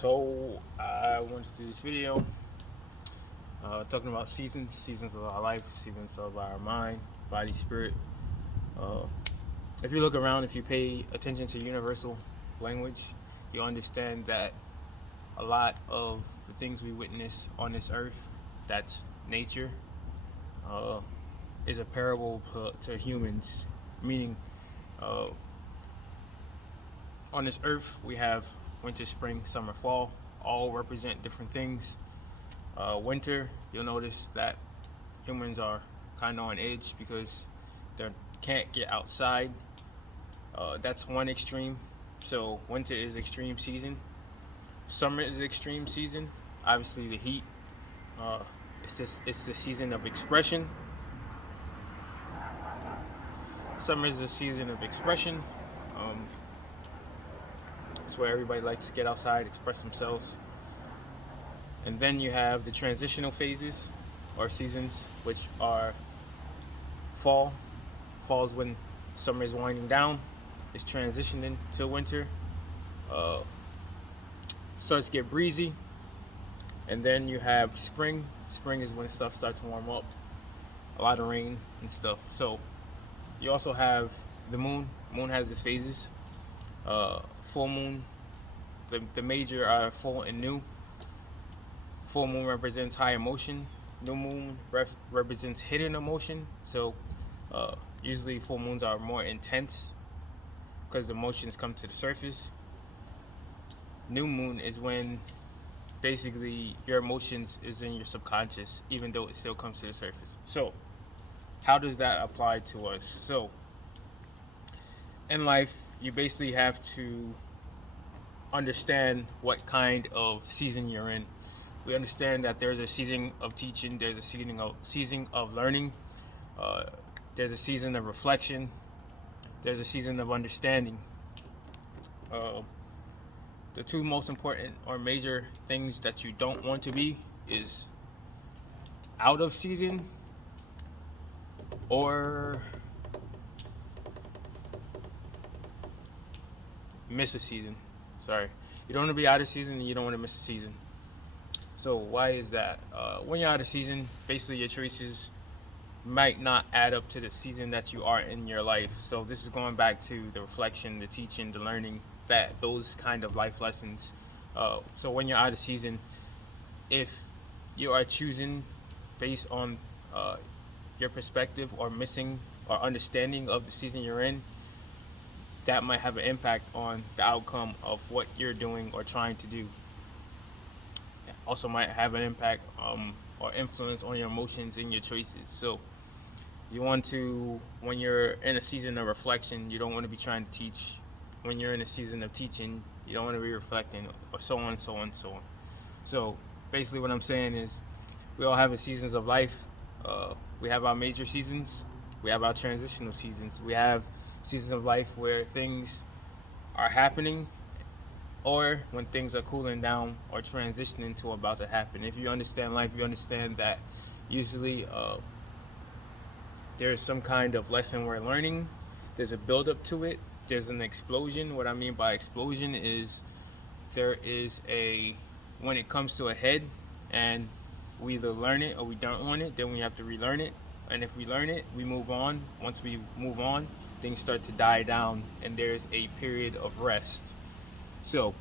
So I wanted to do this video talking about seasons of our life, seasons of our mind, body, spirit. Uh, if you look around, if you pay attention to universal language, you understand that a lot of the things we witness on this earth, that's nature, uh, is a parable to humans. Meaning, uh, on this earth, we have winter, spring, summer, fall, all represent different things. Winter, you'll notice that humans are kind of on edge because they can't get outside. That's one extreme. So winter is extreme season. Summer is extreme season. Obviously, the heat. Uh, it's the season of expression. Summer is the season of expression. Um, it's where everybody likes to get outside, express themselves. And then you have the transitional phases or seasons, which are fall. Fall is when summer is winding down. It's transitioning to winter. Starts to get breezy. And then you have spring. Spring is when stuff starts to warm up. A lot of rain and stuff. So you also have the moon. Moon has its phases. Full moon. The major are full and new. Full moon represents high emotion. New moon represents hidden emotion. So usually full moons are more intense because the emotions come to the surface. New moon is when basically your emotions is in your subconscious, even though it still comes to the surface. So how does that apply to us? So in life, you basically have to understand what kind of season you're in. We understand that there's a season of teaching, there's a season of learning, there's a season of reflection, there's a season of understanding. The two most important or major things that you don't want to be is out of season or miss a season. Sorry. You don't want to be out of season and you don't want to miss a season. So why is that? When you're out of season, basically your choices might not add up to the season that you are in your life. So this is going back to the reflection, the teaching, the learning, those kind of life lessons. So when you're out of season, if you are choosing based on your perspective or missing or understanding of the season you're in, that might have an impact on the outcome of what you're doing or trying to do. Also might have an impact or influence on your emotions and your choices. So you want to, when you're in a season of reflection, you don't want to be trying to teach. When you're in a season of teaching, you don't want to be reflecting, or so on, so on, so on. So basically what I'm saying is we all have seasons of life. We have our major seasons. We have our transitional seasons. We have seasons of life where things are happening or when things are cooling down or transitioning to about to happen. If you understand life, you understand that usually there's some kind of lesson we're learning. There's a build up to it. There's an explosion. What I mean by explosion is there is when it comes to a head and we either learn it or we don't learn it, then we have to relearn it. And if we learn it, we move on. Once we move on, things start to die down and there's a period of rest. So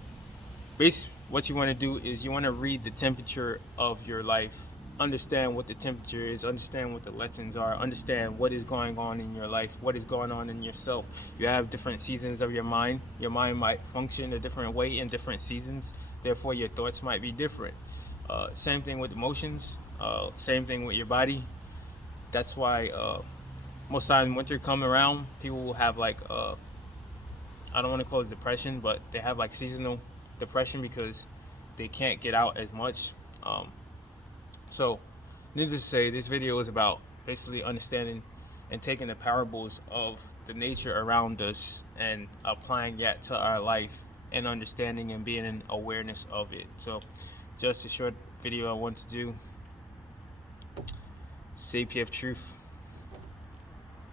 basically what you want to do is you want to read the temperature of your life, understand what the temperature is, understand what the lessons are, understand what is going on in your life, what is going on in yourself. You have different seasons of your mind. Your mind might function a different way in different seasons, therefore your thoughts might be different. Same thing with emotions, same thing with your body. That's why most time winter come around, people will have I don't want to call it depression, but they have seasonal depression because they can't get out as much. So needless to say, this video is about basically understanding and taking the parables of the nature around us and applying that to our life and understanding and being in awareness of it. So just a short video I want to do. TheAPFTruth.